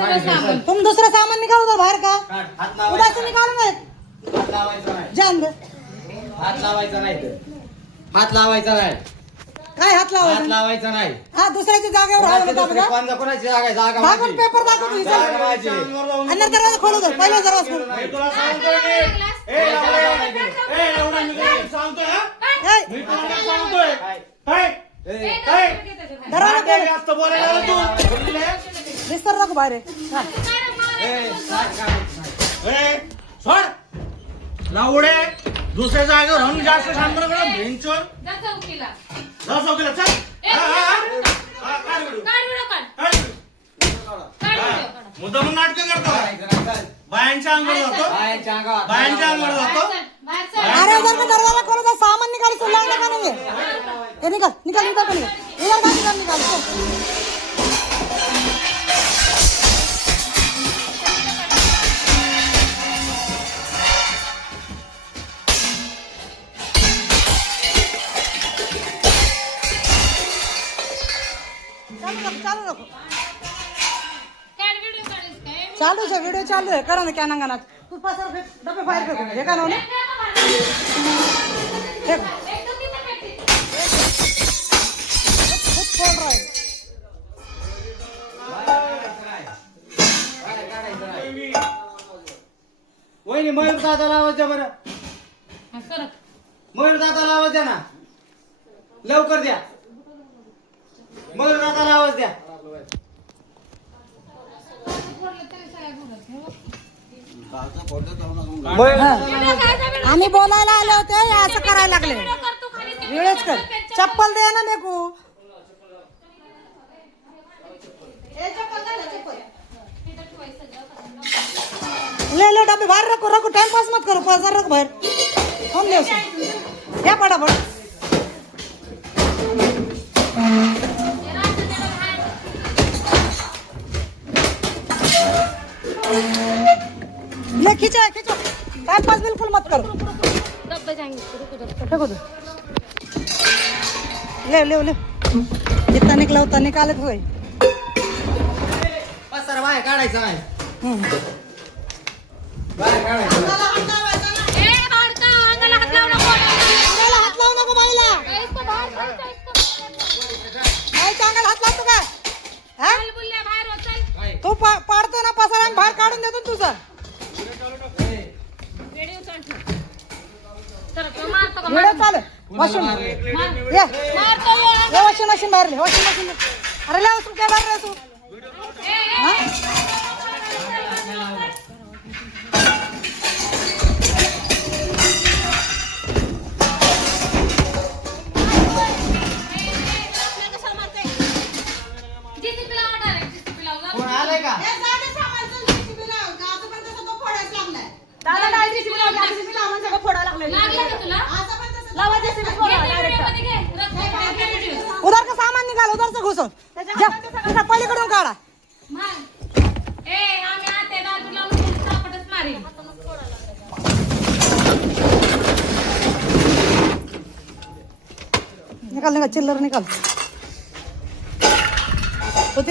तुम दुसरं सामान निघाल बाहेर का हात उद्याचं निघालून लावायचा नाही. जान हात लावायचा नाही. हात लावायचा नाही. काय हात हात लावायचा लावायचा नाही. हा दुसऱ्याच्या जागेवर राहिलं होतं बघा. कोणत्या कोणाची जागा आहे? जागा दाखवून माझी. पेपर दाखव तू जागा माझी. आणि दरवाजा खोलू दे पहिला दरवाजा खोल तुला सांगतोय मी. ए लावडे मी तुला सांगतोय हा? मी तुला सांगतोय. दरवाजा खोल जास्त बोलायला आला तू. विस्तार नको बाहेर हा. सोड लावडे दुसऱ्या जागेवर राहून जास्त शांत नका भेंचोर जा चौकीला चल मुद्दाम नाटक करतो बायांच्या अंगावर जातो बायांच्या अंगावर. बायांच्या अंगावर जातो अरे उधर का दरवाजा खोलो तो सामान निकाल सुन लावला का नाही ये निकाल निकाल निकाल का निकाल इधर का निकाल निकाल चालू नको चालू है वीडियो चालू है करा ना क्या नंगा नाच तू पसर फेक डब्बे फायर फेक हे का ना फेक खूप फोन रहा है वहिनी मयूर दादाला आवाज द्या बरं. मयूर दादाला आवाज द्या ना लवकर द्या. मयूर दादाला आवाज द्या. आम्ही बोलायला आले होते असं करायला लागले वेळच कर चप्पल दे ना मेकू ले ले डब्बे बाहर रखो रखो टाइम पास मत करो बाजार रखो बाहर हम ले क्या फटाफट ले खींचो खींचो टाइम पास बिल्कुल मत करो देखो ले ले ले जितना निकला उतना निकाले तो गई पसार बाहेर काढायचा नाही. बाहेर काढायचा हात लावू नको बाईला बाईच्या अंगाला हात लावतो काय हा? तू पाडतो ना पसार आणि बाहेर काढून देतो ना तुझं व्हिडिओ चालू वॉशिंग ये वॉशिंग मशीन मारले वॉशिंग मशीन अरे ले तू काय मार तू कोण आलंय का? उधर का सामान निकाल उधर से घुसो जा पलीकडून काढा निकाल निकाल चिल्लर निकाल तो